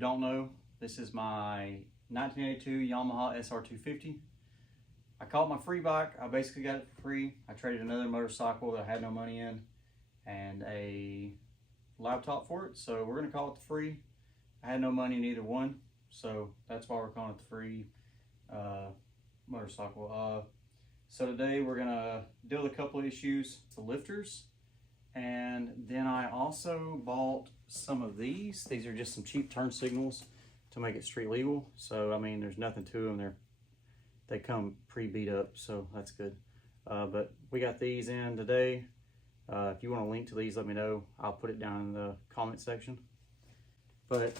don't know, this is my 1982 Yamaha SR250. I caught my free bike. I basically got it for free. I traded another motorcycle that I had no money in and a laptop for it. So we're gonna call it the free. I had no money in either one, so that's why we're calling it the free motorcycle. So today we're gonna deal with a couple of issues, the lifters, and then I also bought some of these. These are just some cheap turn signals to make it street legal. So I mean, there's nothing to them. They come pre-beat up, so that's good. But we got these in today. If you want a link to these, let me know. I'll put it down in the comment section. But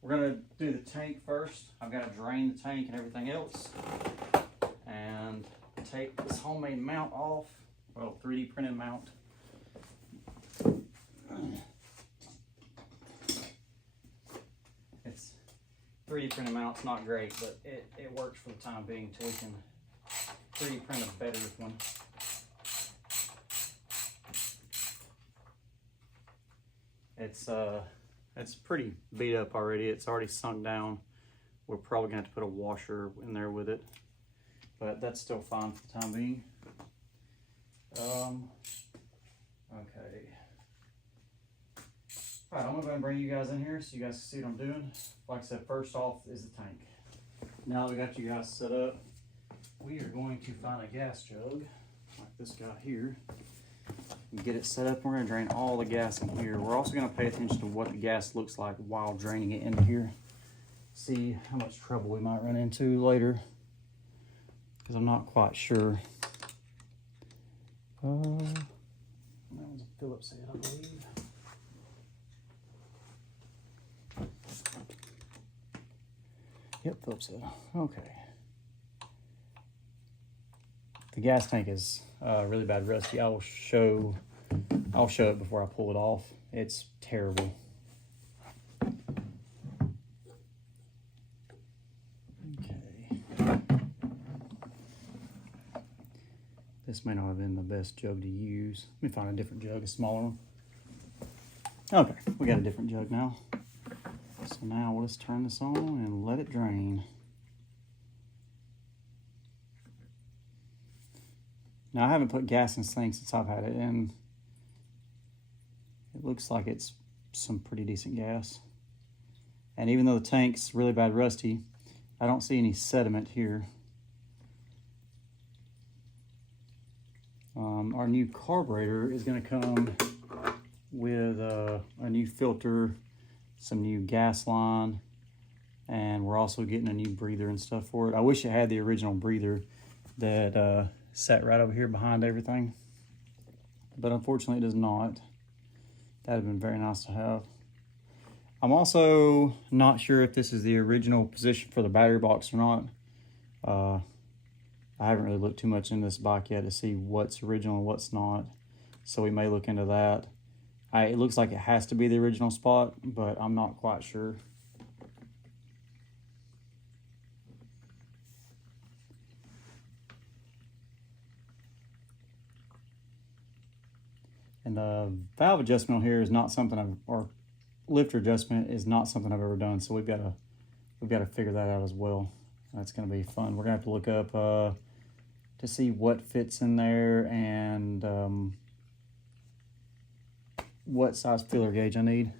we're gonna do the tank first. I've got to drain the tank and everything else, and take this homemade mount off. Well, 3D printed mount. It's 3D printed mount's not great, but it works for the time being till we can 3D print a better one. It's pretty beat up already. It's already sunk down. We're probably gonna have to put a washer in there with it, but that's still fine for the time being. Okay. All right, I'm gonna go ahead and bring you guys in here so you guys can see what I'm doing. Like I said, first off is the tank. Now we got you guys set up, we are going to find a gas jug, like this guy here, and get it set up. We're gonna drain all the gas in here. We're also gonna pay attention to what the gas looks like while draining it into here. See how much trouble we might run into later, because I'm not quite sure. That one's a Phillips head, I believe. Yep, Phillips head. Okay. The gas tank is really bad rusty. I'll show it before I pull it off. It's terrible. This may not have been the best jug to use. Let me find a different jug, a smaller one. Okay, we got a different jug now. So now we'll just turn this on and let it drain. Now I haven't put gas in this thing since I've had it, and it looks like it's some pretty decent gas. And even though the tank's really bad rusty, I don't see any sediment here. Our new carburetor is going to come with a new filter, some new gas line, and we're also getting a new breather and stuff for it. I wish it had the original breather that sat right over here behind everything, but unfortunately it does not. That would have been very nice to have. I'm also not sure if this is the original position for the battery box or not. I haven't really looked too much into this bike yet to see what's original and what's not, so we may look into that. It looks like it has to be the original spot, but I'm not quite sure. And the valve adjustment here is not something or lifter adjustment is not something I've ever done, so we've got to figure that out as well. That's going to be fun. We're going to have to look up to see what fits in there and what size filler gauge I need.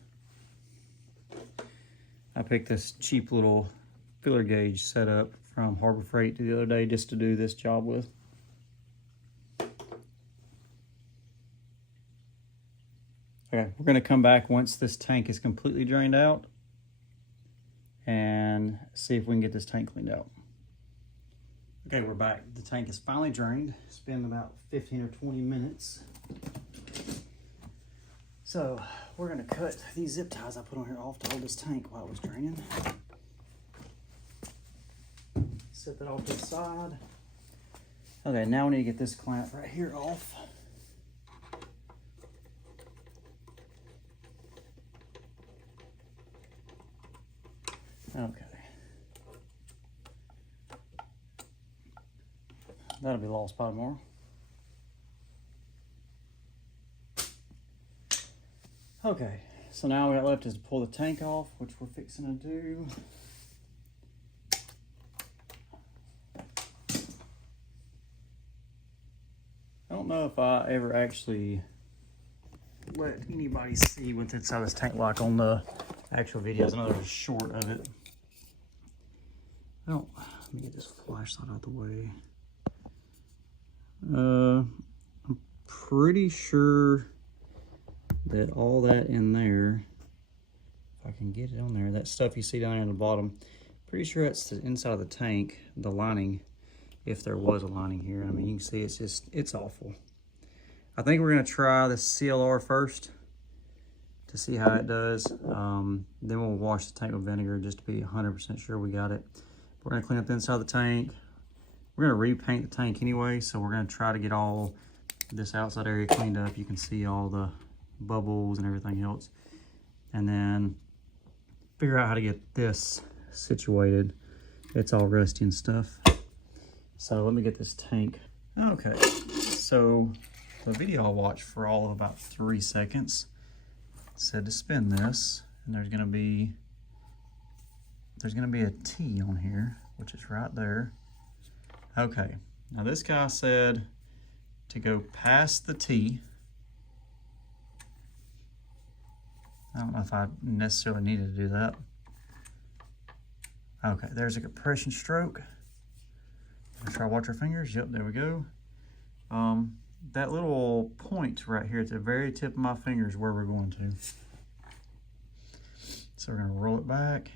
I picked this cheap little filler gauge setup from Harbor Freight the other day just to do this job with. Okay, we're going to come back once this tank is completely drained out and see if we can get this tank cleaned out. Okay, we're back. The tank is finally drained. It's been about 15 or 20 minutes. So we're gonna cut these zip ties I put on here off to hold this tank while it was draining. Set that off to the side. Okay, now we need to get this clamp right here off. Okay. That'll be lost by tomorrow. Okay, so now what we got left is to pull the tank off, which we're fixing to do. I don't know if I ever actually let anybody see what's inside this tank like on the actual videos. I know there's a short of it. Let me get this flashlight out the way. I'm pretty sure that all that in there, if I can get it on there, that stuff you see down there on the bottom, pretty sure that's the inside of the tank, the lining, if there was a lining here. I mean, you can see it's awful. I think we're gonna try the CLR first to see how it does. Then we'll wash the tank with vinegar just to be 100% sure we got it. We're gonna clean up the inside of the tank. We're gonna repaint the tank anyway, so we're gonna try to get all this outside area cleaned up. You can see all the bubbles and everything else. And then figure out how to get this situated. It's all rusty and stuff. So let me get this tank. Okay, so the video I watched for all of about 3 seconds said to spin this, and there's gonna be a T on here, which is right there. Okay, now this guy said to go past the T. I don't know if I necessarily needed to do that. Okay, there's a compression stroke. Let's try to watch our fingers. Yep, there we go. That little point right here at the very tip of my finger is where we're going to. So we're gonna roll it back.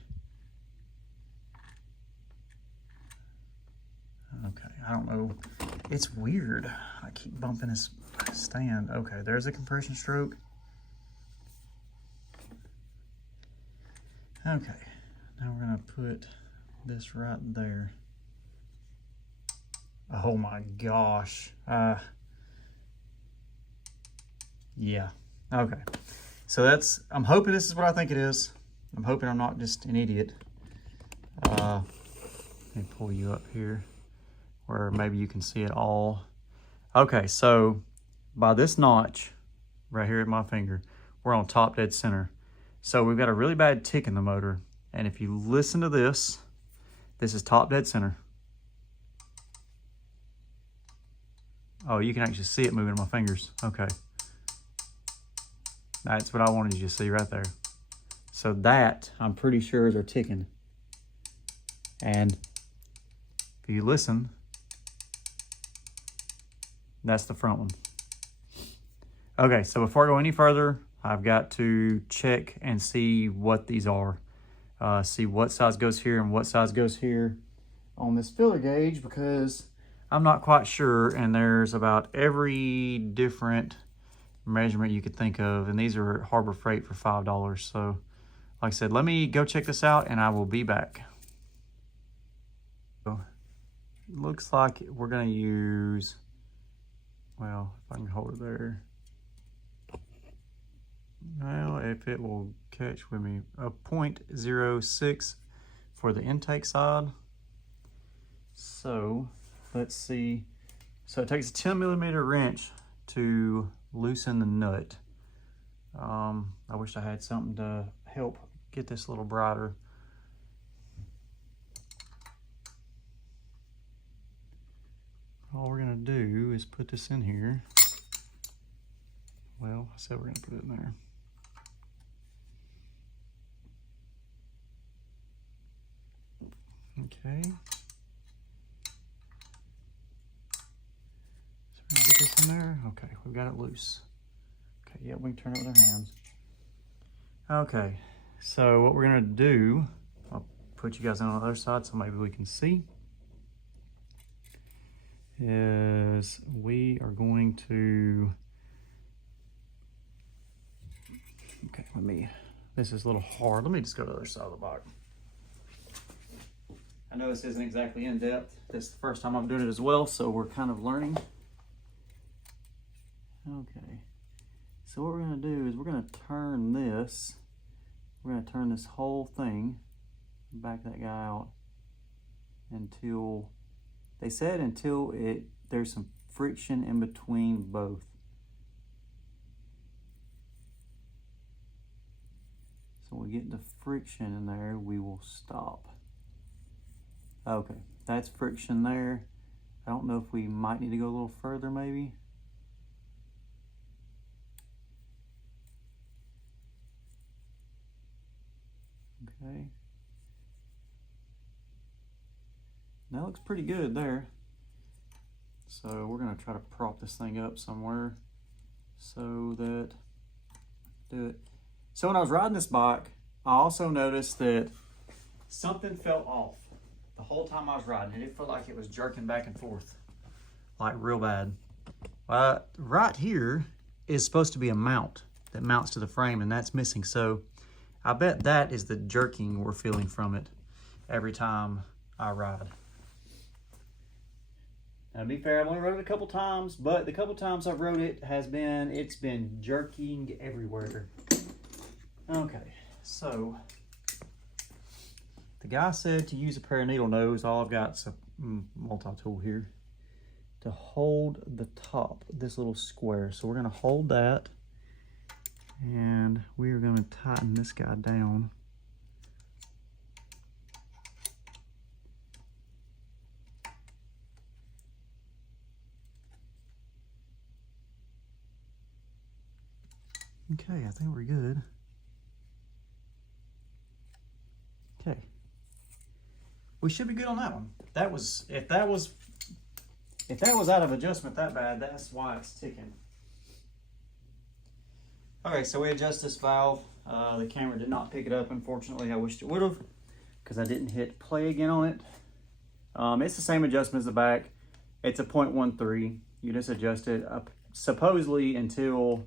Okay, I don't know. It's weird. I keep bumping this stand. Okay, there's a compression stroke. Okay, now we're gonna put this right there. Oh my gosh. Yeah, okay. So I'm hoping this is what I think it is. I'm hoping I'm not just an idiot. Let me pull you up here where maybe you can see it all. Okay, so by this notch right here at my finger, we're on top dead center. So we've got a really bad tick in the motor. And if you listen to this, this is top dead center. Oh, you can actually see it moving in my fingers. Okay. That's what I wanted you to see right there. So that, I'm pretty sure, is our ticking. And if you listen, that's the front one. Okay, so before I go any further, I've got to check and see what these are. See what size goes here and what size goes here on this filler gauge, because I'm not quite sure, and there's about every different measurement you could think of, and these are at Harbor Freight for $5. So like I said, let me go check this out and I will be back. So, looks like we're gonna use, well, if I can hold it there. Well, if it will catch with me, a 0.06 for the intake side. So let's see. So it takes a 10mm wrench to loosen the nut. I wish I had something to help get this a little brighter. All we're gonna do is put this in here. Well, I said we're gonna put it in there. Okay. So we're gonna get this in there. Okay, we've got it loose. Okay, yeah, we can turn it with our hands. Okay, so what we're gonna do, I'll put you guys on the other side so maybe we can see, is we are going to, okay, this is a little hard. Let me just go to the other side of the box. I know this isn't exactly in depth. This is the first time I'm doing it as well, so we're kind of learning. Okay, so what we're gonna do is we're gonna turn this, whole thing, back that guy out until, they said until there's some friction in between both. So we get the friction in there, we will stop. Okay, that's friction there. I don't know if we might need to go a little further maybe. Okay. That looks pretty good there. So we're gonna try to prop this thing up somewhere so that, do it. So when I was riding this bike, I also noticed that something felt off the whole time I was riding it. It felt like it was jerking back and forth, like real bad. Right here is supposed to be a mount that mounts to the frame, and that's missing. So I bet that is the jerking we're feeling from it every time I ride. Now, to be fair, I've only rode it a couple times, but the couple times I've rode it it's been jerking everywhere. Okay, so the guy said to use a pair of needle nose. All I've got is a multi-tool here to hold the top, this little square. So we're gonna hold that, and we are gonna tighten this guy down. Okay, I think we're good. Okay. We should be good on that one. If that was out of adjustment that bad, that's why it's ticking. Okay, so we adjust this valve. The camera did not pick it up, unfortunately. I wished it would have, because I didn't hit play again on it. It's the same adjustment as the back. It's a 0.13. You just adjust it up, supposedly until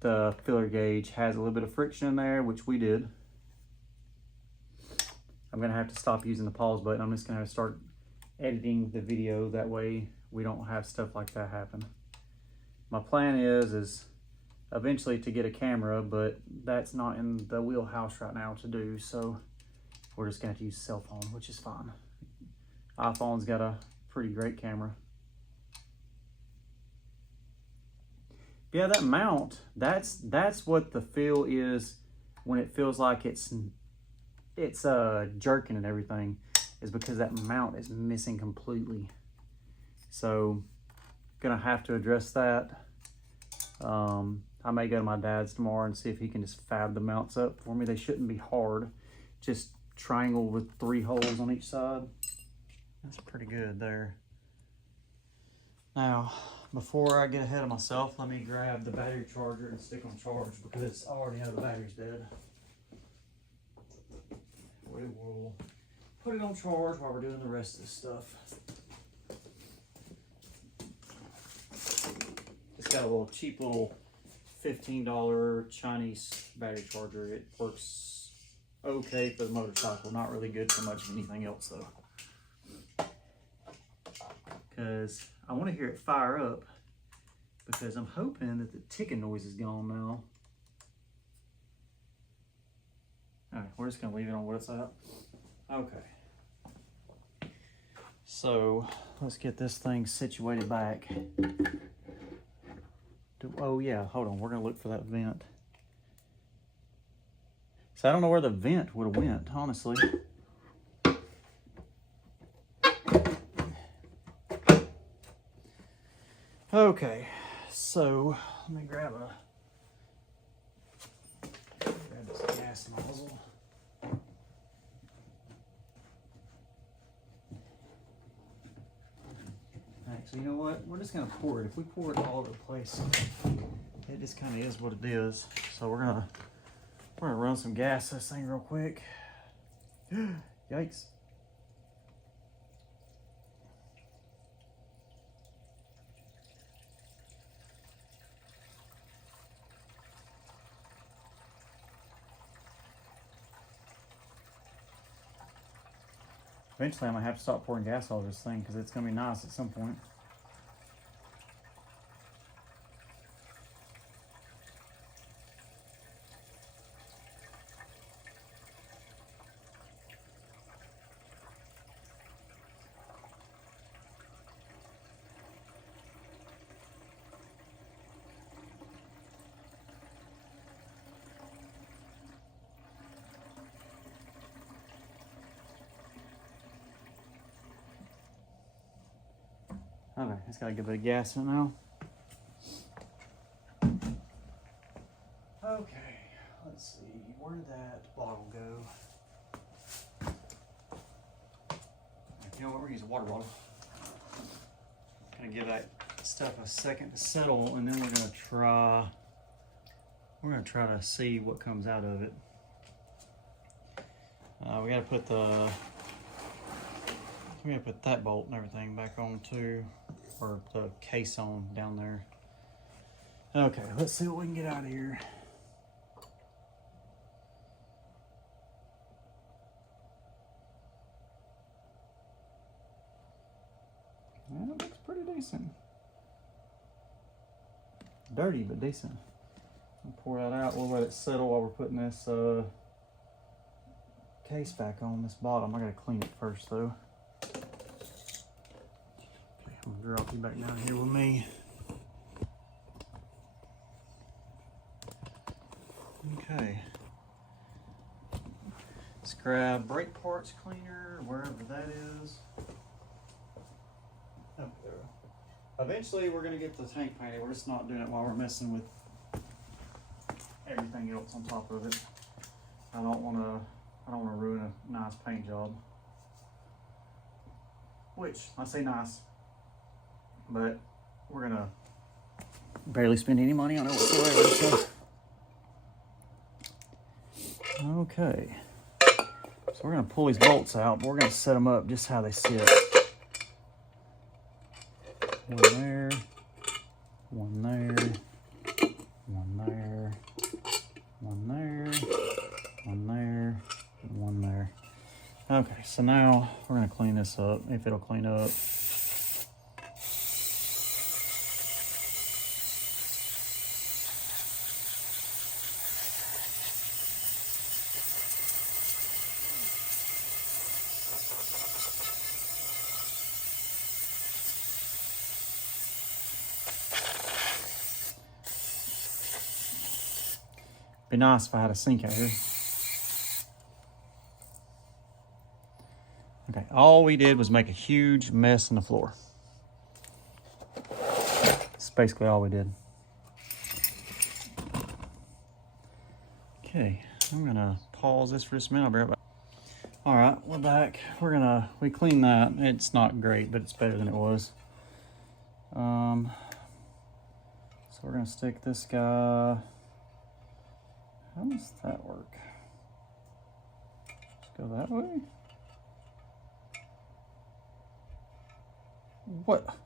the filler gauge has a little bit of friction in there, which we did. I'm gonna have to stop using the pause button. I'm just gonna start editing the video. That way we don't have stuff like that happen. My plan is eventually to get a camera, but that's not in the wheelhouse right now to do. So we're just gonna have to use a cell phone, which is fine. iPhone's got a pretty great camera. Yeah, that mount, that's what the feel is when it feels like it's jerking and everything, is because that mount is missing completely. So gonna have to address that. I may go to my dad's tomorrow and see if he can just fab the mounts up for me. They shouldn't be hard, just triangle with 3 holes on each side. That's pretty good there. Now, before I get ahead of myself, let me grab the battery charger and stick on charge, because I already know the battery's dead. We will put it on charge while we're doing the rest of this stuff. It's got a little cheap little $15 Chinese battery charger. It works okay for the motorcycle, not really good for much of anything else though. Because I want to hear it fire up, because I'm hoping that the ticking noise is gone now. All right, we're just gonna leave it on what it's at. Okay. So let's get this thing situated back. Oh yeah, hold on, we're gonna look for that vent. So I don't know where the vent would have went, honestly. Okay, so let me grab this gas nozzle. Actually, you know what? We're just gonna pour it. If we pour it all over the place, it just kind of is what it is. So we're gonna run some gas this thing real quick. Yikes. Eventually, I'm gonna have to stop pouring gas all over this thing, because it's gonna be nice at some point. Okay, it's got a good bit of gas in it now. Okay, let's see, where did that bottle go? You know what, we're gonna use a water bottle. Gonna give that stuff a second to settle, and then we're gonna try to see what comes out of it. We gotta put that bolt and everything back on too, or the case on down there. Okay, let's see what we can get out of here. Well, it looks pretty decent. Dirty, but decent. I'll pour that out. We'll let it settle while we're putting this case back on this bottom. I gotta clean it first though. Okay, I'm gonna drop you back down here with me. Okay. Let's grab brake parts cleaner, wherever that is. Oh, there we go. Eventually we're gonna get the tank painted. We're just not doing it while we're messing with everything else on top of it. I don't wanna ruin a nice paint job. Which, I say nice, but we're gonna barely spend any money on it whatsoever, so. Okay. So we're gonna pull these bolts out, but we're gonna set them up just how they sit. One there, one there, one there, one there, one there, and one there. Okay, so now we're gonna clean this up, if it'll clean up. Be nice if I had a sink out here. Okay, all we did was make a huge mess in the floor. That's basically all we did. Okay, I'm gonna pause this for just a minute. I'll be right back. All right, we're back. We cleaned that. It's not great, but it's better than it was. So we're gonna stick this guy. How does that work? Just go that way? What?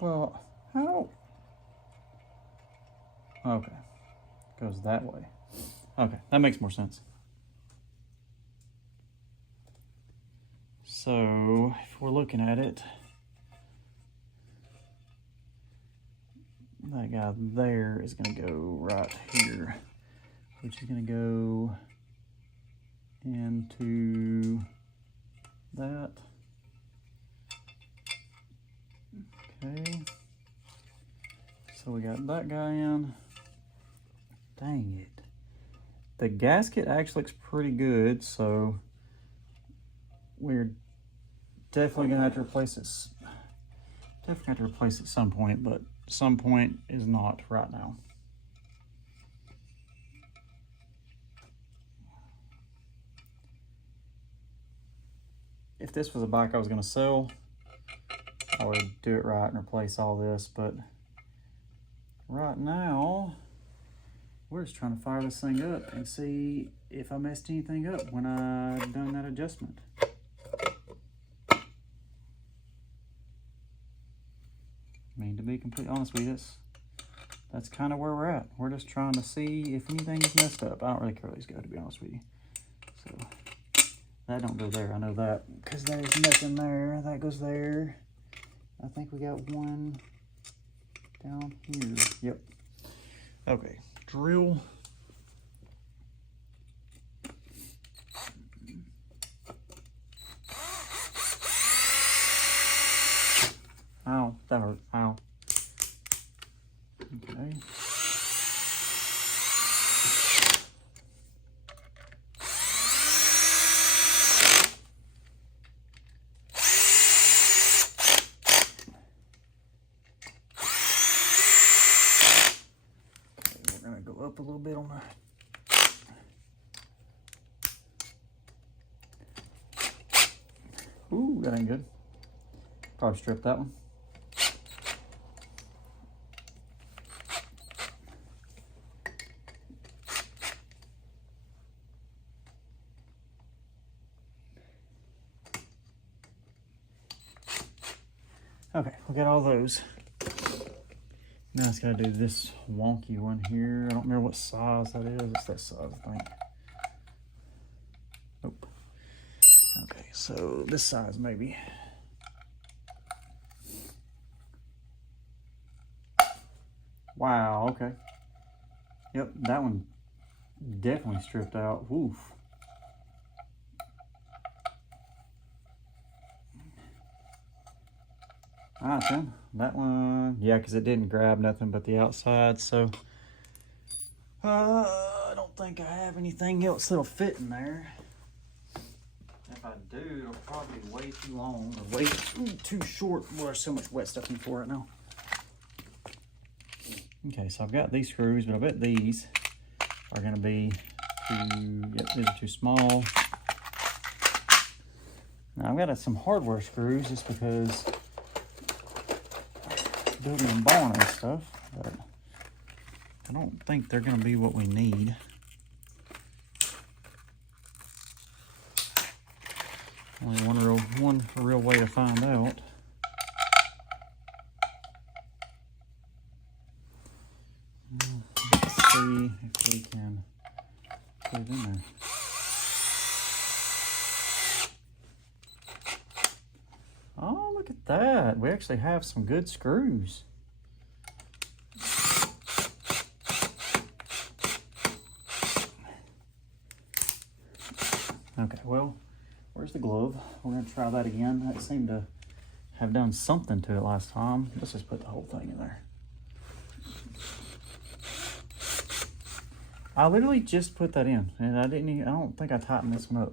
Well, how? Okay, goes that way. Okay, that makes more sense. So, if we're looking at it, that guy there is gonna go right here, which is gonna go into that. Okay, so we got that guy in. Dang it. The gasket actually looks pretty good, so we're definitely gonna have to replace this. Definitely have to replace it at some point, but some point is not right now. If this was a bike I was gonna sell, I would do it right and replace all this, but right now, we're just trying to fire this thing up and see if I messed anything up when I done that adjustment. I mean, to be completely honest with you, that's kind of where we're at. We're just trying to see if anything is messed up. I don't really care where these go, to be honest with you. So, that don't go there, I know that, because there's nothing there. That goes there. I think we got one down here. Yep. Okay, drill. Ow, that hurt. Ow. Okay. up a little bit on the... Ooh, that ain't good. Probably strip that one. Okay, we got all those. Now it's got to do this wonky one here. I don't remember what size that is. It's that size, I think. Nope. Okay, so this size maybe. Wow, okay. Yep, that one definitely stripped out. Woof. Alright then, that one, yeah, because it didn't grab nothing but the outside, so I don't think I have anything else that'll fit in there. If I do, it'll probably be way too long or way too short. Well, there's so much wet stuff in for right now. Okay, so I've got these screws, but I bet these are going to be too, yep, these are too small. Now I've got some hardware screws just because building a barn and stuff, but I don't think they're going to be what we need. Only one real way to find out. Let's see if we can put it in there. Oh, look at that. We actually have some good screws. Okay, well, where's the glove? We're going to try that again. That seemed to have done something to it last time. Let's just put the whole thing in there. I literally just put that in, and I don't think I tightened this one up.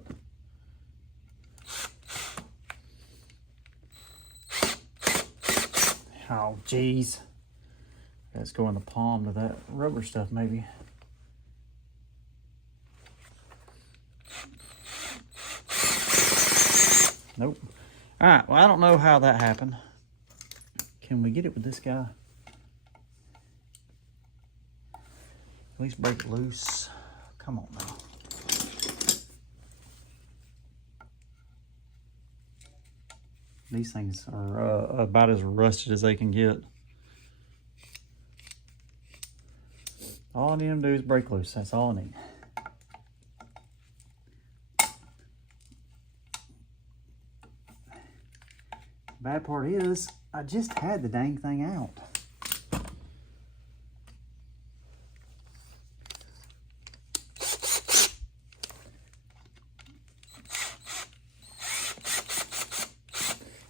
Oh, geez. Let's go in the palm to that rubber stuff, maybe. Nope. All right, well, I don't know how that happened. Can we get it with this guy? At least break it loose. Come on now. These things are about as rusted as they can get. All I need them to do is break loose. That's all I need. Bad part is, I just had the dang thing out.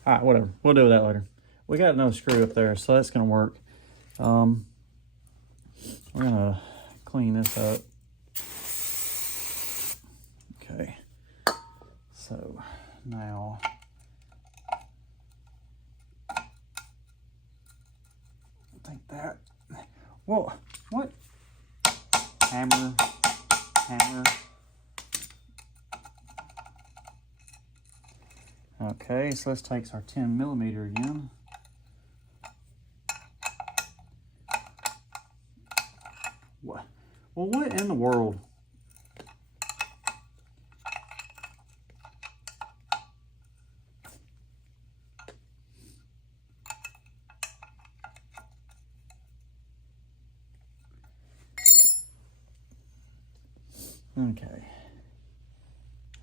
All right, whatever. We'll do that later. We got another screw up there, so that's going to work. We're going to clean this up. Okay. So, now... I think that... Whoa, what? Hammer. Okay, so let's take our 10mm again. What? Well, what in the world? Okay.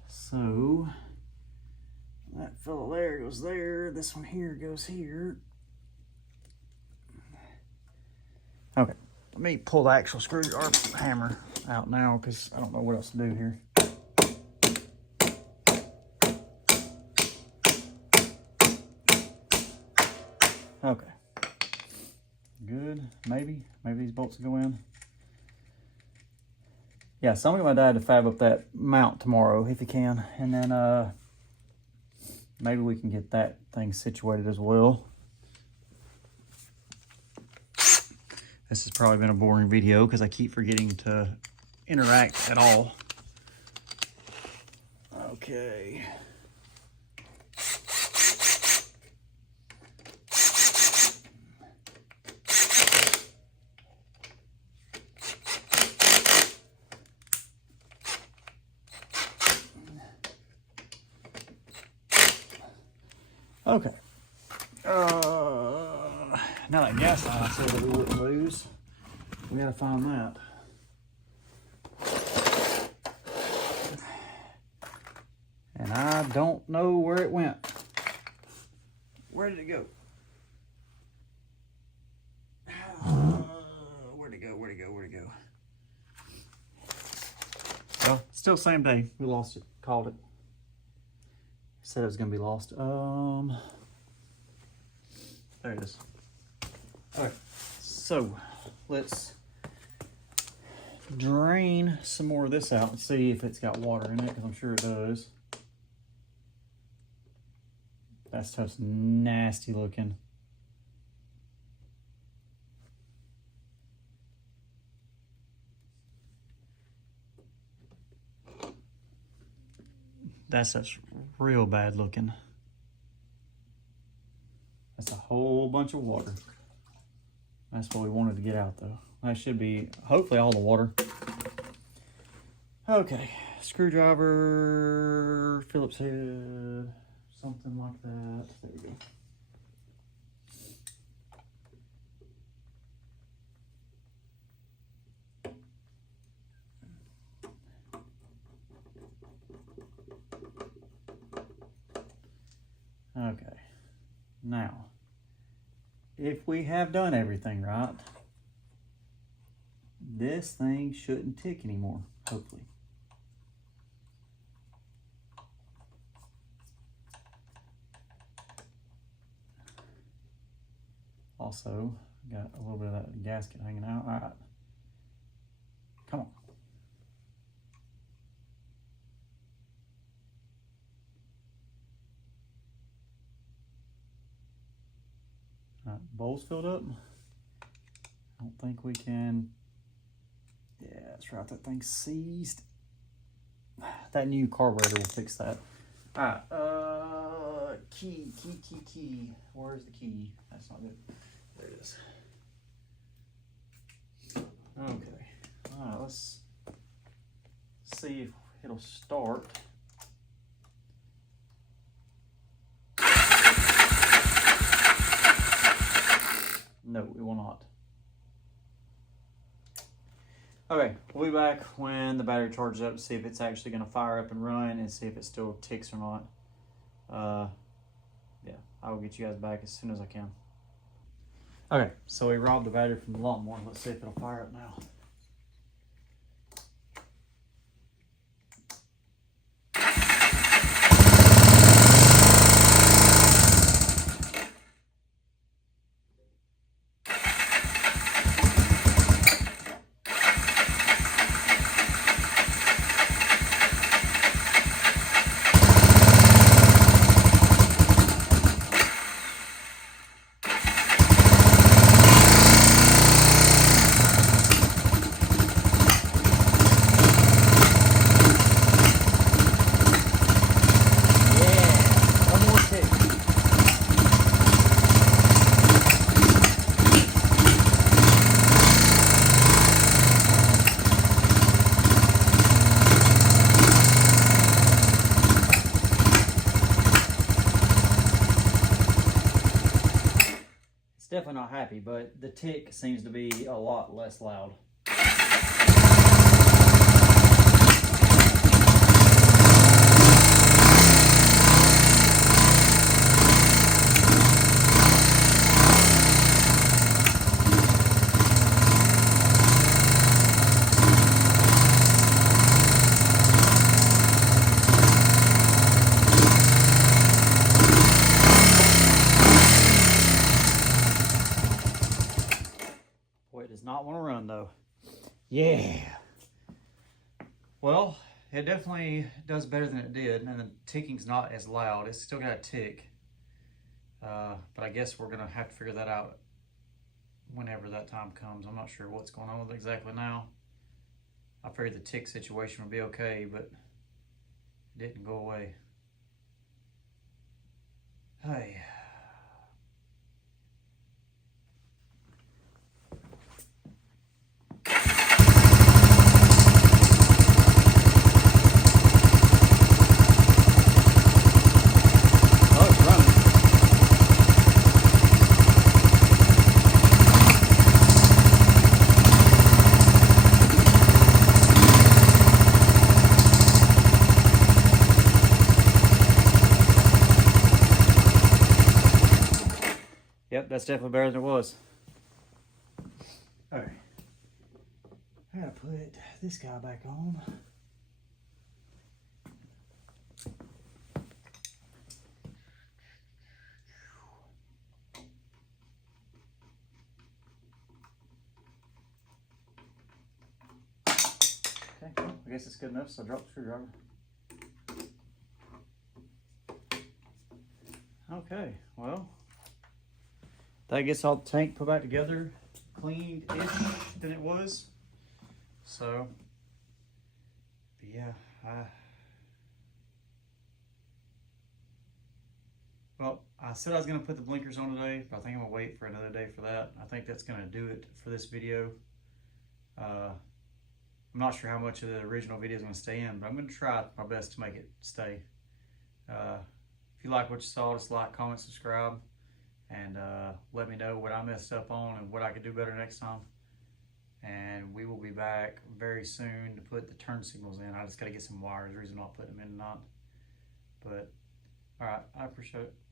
So... that fellow there goes there. This one here goes here. Okay, let me pull the actual screw or hammer out now because I don't know what else to do here. Okay, good. Maybe these bolts will go in. Yeah, so I'm gonna get my dad to fab up that mount tomorrow if he can, and then maybe we can get that thing situated as well. This has probably been a boring video because I keep forgetting to interact at all. Okay. Okay. Now that gas line I said that we wouldn't lose, we gotta find that. And I don't know where it went. Where did it go? Where'd it go? Where'd it go? Where'd it go? Well, still same day. We lost it. Called it. Said it was gonna be lost. There it is. Alright, so let's drain some more of this out and see if it's got water in it, because I'm sure it does. That stuff's nasty looking. That stuff's real bad looking. That's a whole bunch of water. That's what we wanted to get out though. That should be, hopefully, all the water. Okay, screwdriver, Phillips head, something like that. There we go. Okay, now, if we have done everything right, this thing shouldn't tick anymore, hopefully. Also, got a little bit of that gasket hanging out. All right, come on. All right, bowl's filled up. I don't think we can. Yeah, that's right, that thing's seized. That new carburetor will fix that. All right, key. Where's the key? That's not good. There it is. Okay, all right, let's see if it'll start. No, it will not. Okay, we'll be back when the battery charges up to see if it's actually going to fire up and run and see if it still ticks or not. Yeah, I will get you guys back as soon as I can. Okay, so we robbed the battery from the lawnmower. Let's see if it'll fire up now. Definitely not happy, but the tick seems to be a lot less loud. Does not want to run though. Yeah. Well, it definitely does better than it did, and the ticking's not as loud. It's still got a tick, but I guess we're gonna have to figure that out whenever that time comes. I'm not sure what's going on with it exactly now. I figured the tick situation would be okay, but it didn't go away. Hey. Yep, that's definitely better than it was. All right, I gotta put this guy back on. Okay, well, I guess it's good enough, so drop the screwdriver. Okay, well, that gets all the tank put back together, cleaned-ish than it was. So, yeah, well, I said I was gonna put the blinkers on today, but I think I'm gonna wait for another day for that. I think that's gonna do it for this video. I'm not sure how much of the original video is gonna stay in, but I'm gonna try my best to make it stay. If you like what you saw, just like, comment, subscribe, and let me know what I messed up on and what I could do better next time. And we will be back very soon to put the turn signals in. I just got to get some wires. The reason I'm not putting them in or not. But, all right, I appreciate it.